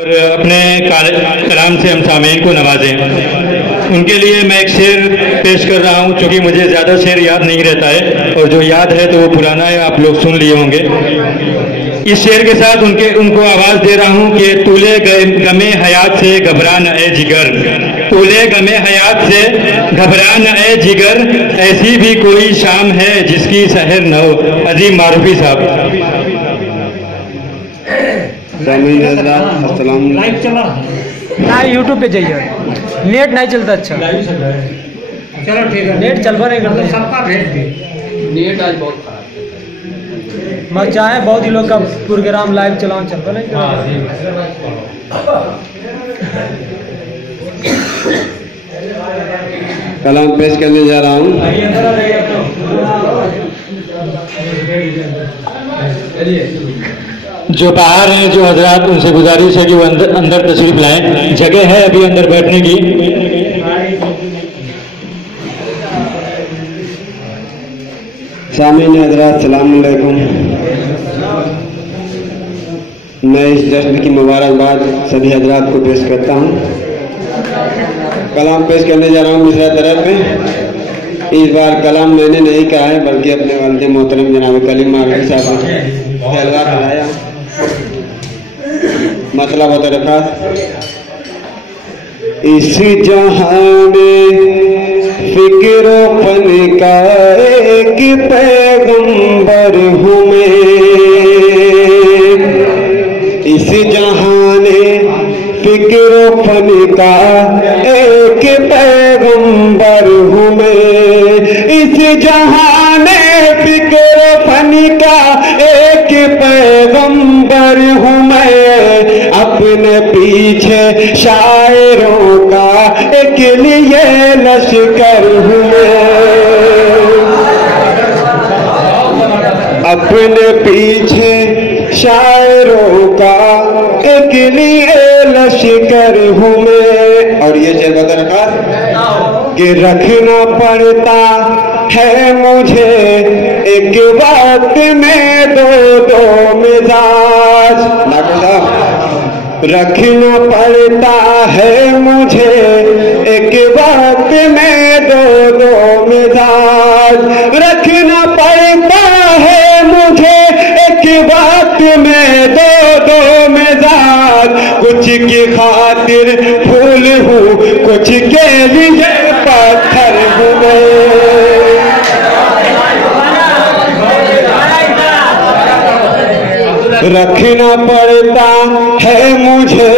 और अपने कलाम से हम सामीन को नवाजें। उनके लिए मैं एक शेर पेश कर रहा हूँ, क्योंकि मुझे ज़्यादा शेर याद नहीं रहता है और जो याद है तो वो पुराना है, आप लोग सुन लिए होंगे। इस शेर के साथ उनको आवाज़ दे रहा हूँ कि तूले गमे हयात से घबरा न ए जिगर, तूले गमे हयात से घबरा न ए जिगर, ऐसी भी कोई शाम है जिसकी सहर न हो। अजीम मारूफी साहब। लाइव चला ना, यूट्यूब पे जाइए, नेट नहीं चलता। अच्छा चलो ठीक है, नेट चल नहीं करता, सबका भेज दे। नेट आज बहुत खराब मैं चाहे बहुत ही लोग का प्रोग्राम लाइव चलाओ, चल नहीं। कलाम पेश करने जा रहा हूँ। जो बाहर हैं, जो हजरात, उनसे गुजारिश है कि वो अंदर तशरीफ लाएं, जगह है अभी अंदर बैठने की। सामीन हजरात, सलाम अलैकुम। मैं इस जश्न की मुबारकबाद सभी हजरात को पेश करता हूँ। कलाम पेश करने जा रहा हूँ मिसरा तरफ में। इस बार कलाम मैंने नहीं कहा है, बल्कि अपने वालिद मोहतरम जनाब कलीम मारूफी साहब ने हलवा खिलाया। मतलब होता रखा, इस जहां में फिक्रोपन का एक पैगंबर हूँ मैं, इस जहां में फिक्रोपन का एक पैगंबर हूँ मैं, इस जहां में फिक्रोपन का एक पैगंबर हूँ मैं, अपने पीछे शायरों का एक लिए लश्कर हूँ मैं, अपने पीछे शायरों का एक लिए लश्कर हूँ मैं। और ये चल बता रखा कि रखना पड़ता है मुझे एक वक्त में दो मिजाज, रखना पड़ता है मुझे एक वक्त में दो मिजाज, रखना पड़ता है मुझे एक वक्त में दो मिजाज, कुछ की खातिर फूल हूँ, कुछ के लिए पत्थर हूँ मैं, रखना पड़ता है मुझे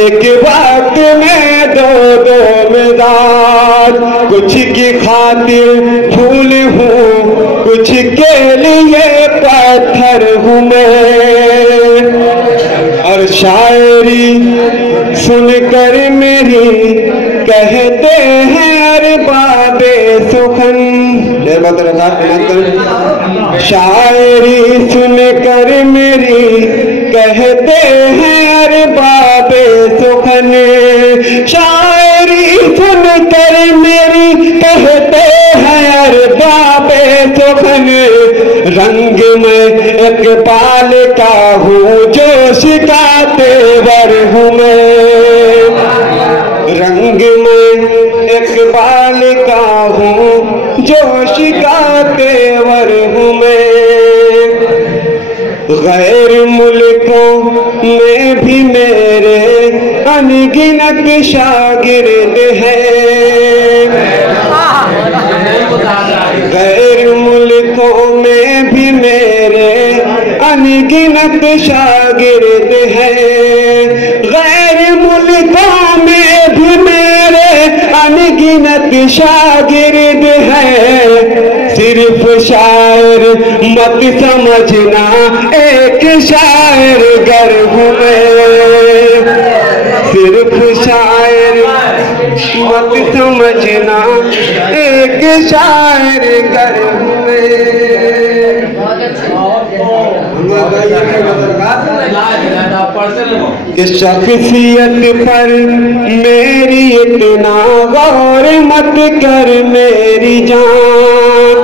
एक वक्त में दो मिजाज, कुछ की खातिर फूल हूँ, कुछ के लिए पत्थर हूँ मैं। और शायरी सुनकर मेरी कहते हैं अरे बाबे सुखन, शायरी सुनकर मेरी कहते हैं अरे बाबे सुखन, शायरी सुनकर मेरी कहते हैं अरे बाबे सुखन, रंग में इकबाल का हूँ जो शिकाते वर हूँ मैं, रंग में इकबाल का हूँ जो शिकाते वर हूँ मैं। गैर मुल्कों में भी मेरे अनगिनत शागिर्द हैं, गैर मुल्कों में भी मेरे अनगिनत शागिर्द हैं, गैर मुल्कों में भी मेरे अनगिनत शागिर्द हैं। सिर्फ शायर मत समझना एक शायर गर हूँ मैं, सिर्फ शायर मत समझना एक शायर गर हूँ कि शख्सियत पर मेरी इतना गौर मत कर मेरी जान,